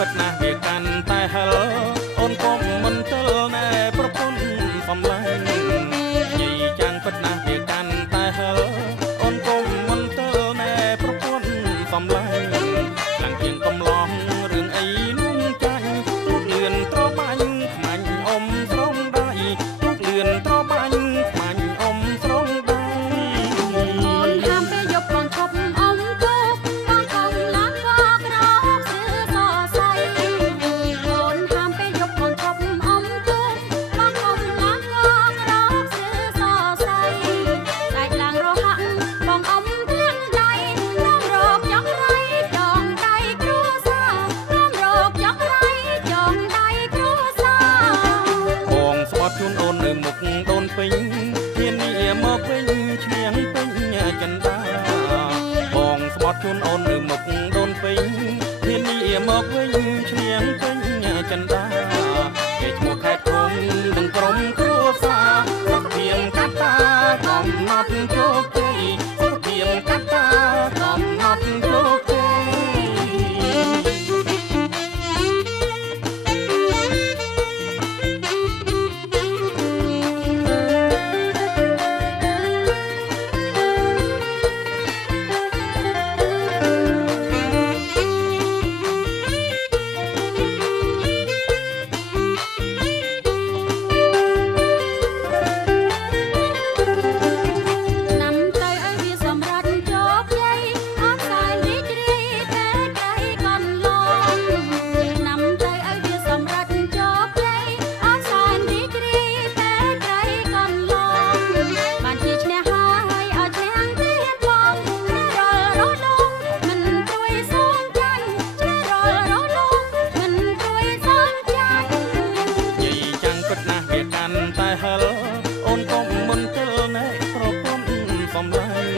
ពិតណាស់វាកាន់តែហិលអូនកុំមិនទិលណែប្រពន្ធសំឡាញ់និយាយចាំងពិតណាស់វាកាន់តែហិលអូនកុំមិនទិលណែប្រពន្ធសំឡាញ់ខ្លាំងជាងកំឡោះរឿងអីនោះចាញ់ទូកលឿនត្របាញ់ខ្មាញ់អ៊ំស្រងដៃទូកលឿនត្របាញ់ខ្មាញ់អ៊ំស្រងដៃអូនហាមពេលយប់បងឈប់អ៊ំទូកបងកុំឡានក៏ក្រោកស្ទើសសៃអូនហាមពេលយប់បងឈប់អ៊ំទូកបងកុំឡានក៏ក្រោកស្ទើសសៃដាច់ឡើងរហ័កបងអ៊ំទាំងដៃនាំរោគចង្រៃចងដៃគ្រួសារនាំរោគចង្រៃចងដៃគ្រួសារបងស្បត់ជូនអូននៅមុខដូនពេញធានាមកវិញឈ្នះពេញចិនដាបងស្បត់ជូនអូននៅមុខដូនពេញធានាមកវិញឈ្នះពេញចិនដាគេឈ្មោះខេត្តភូមិនឹងក្រុមគ្រួសារសុខភាពកាតាកំណត់ជោគជ័យសុខភាពកាតាកំណត់ជោគជ័យតែហិលអូនកុំមិនទិលណែប្រពន្ធសំឡាញ់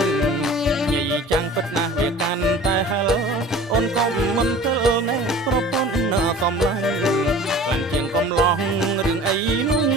និយាយចាំងពិតណាស់វាកាន់តែហិលអូនកុំមិនទិលណែប្រពន្ធសំឡាញ់ខ្លាំងជាងកំឡោះរឿងអីនោះ